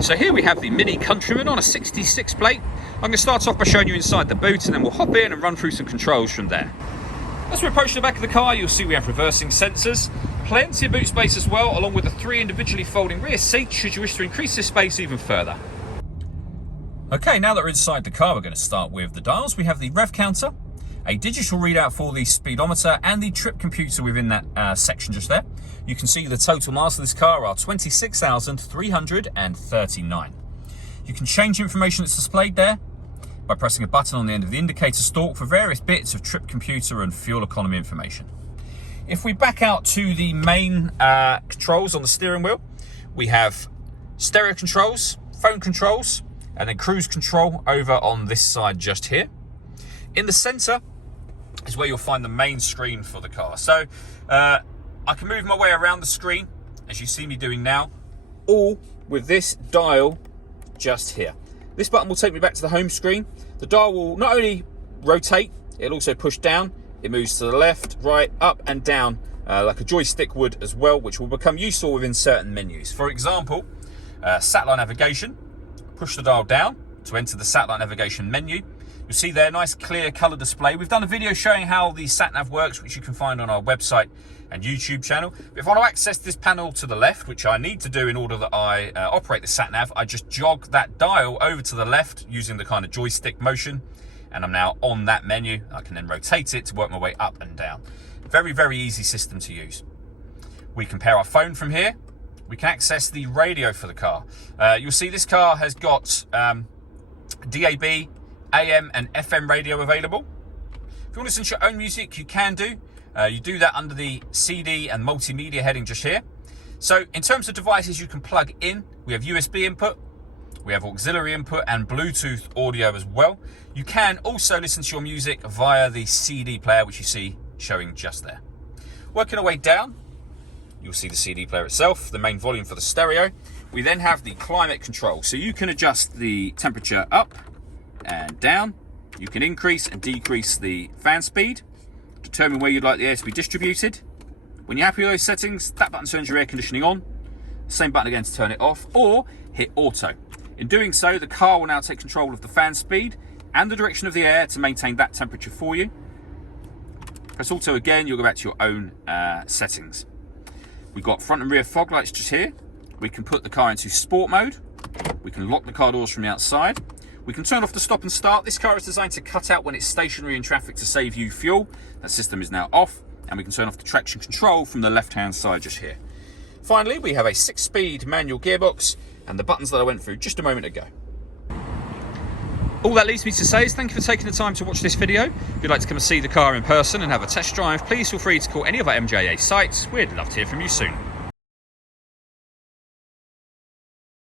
So here we have the Mini Countryman on a 66 plate. I'm going to start off by showing you inside the boot, and then we'll hop in and run through some controls from there. As we approach the back of the car, you'll see we have reversing sensors, plenty of boot space as well, along with the 3 individually folding rear seats should you wish to increase this space even further. Okay, now that we're inside the car, we're going to start with the dials. We have the rev counter, a digital readout for the speedometer, and the trip computer within that section just there. You can see the total miles of this car are 26,339. You can change the information that's displayed there by pressing a button on the end of the indicator stalk for various bits of trip computer and fuel economy information. If we back out to the main controls on the steering wheel, we have stereo controls, phone controls, and then cruise control over on this side just here. In the center is where you'll find the main screen for the car. So I can move my way around the screen, as you see me doing now, all with this dial just here. This button will take me back to the home screen. The dial will not only rotate, it'll also push down. It moves to the left, right, up and down like a joystick would as well, which will become useful within certain menus. For example, satellite navigation. Push the dial down to enter the satellite navigation menu. You'll see there, nice clear color display. We've done a video showing how the sat-nav works, which you can find on our website and YouTube channel. If I want to access this panel to the left, which I need to do in order that I operate the sat-nav, I just jog that dial over to the left using the kind of joystick motion, and I'm now on that menu. I can then rotate it to work my way up and down. Very, very easy system to use. We can pair our phone from here. We can access the radio for the car. You'll see this car has got DAB, AM and FM radio available. If you want to listen to your own music, you can do. You do that under the CD and multimedia heading just here. So in terms of devices you can plug in, we have USB input, we have auxiliary input and Bluetooth audio as well. You can also listen to your music via the CD player, which you see showing just there. Working our way down, you'll see the CD player itself, the main volume for the stereo. We then have the climate control. So you can adjust the temperature up and down. You can increase and decrease the fan speed, determine where you'd like the air to be distributed. When you're happy with those settings, that button turns your air conditioning on. Same button again to turn it off, or hit auto. In doing so, the car will now take control of the fan speed and the direction of the air to maintain that temperature for you. Press auto again, you'll go back to your own settings. We've got front and rear fog lights just here. We can put the car into sport mode. We can lock the car doors from the outside. We can turn off the stop and start. This car is designed to cut out when it's stationary in traffic to save you fuel. That system is now off. And we can turn off the traction control from the left-hand side just here. Finally, we have a 6-speed manual gearbox and the buttons that I went through just a moment ago. All that leaves me to say is thank you for taking the time to watch this video. If you'd like to come and see the car in person and have a test drive, please feel free to call any of our MJA sites. We'd love to hear from you soon.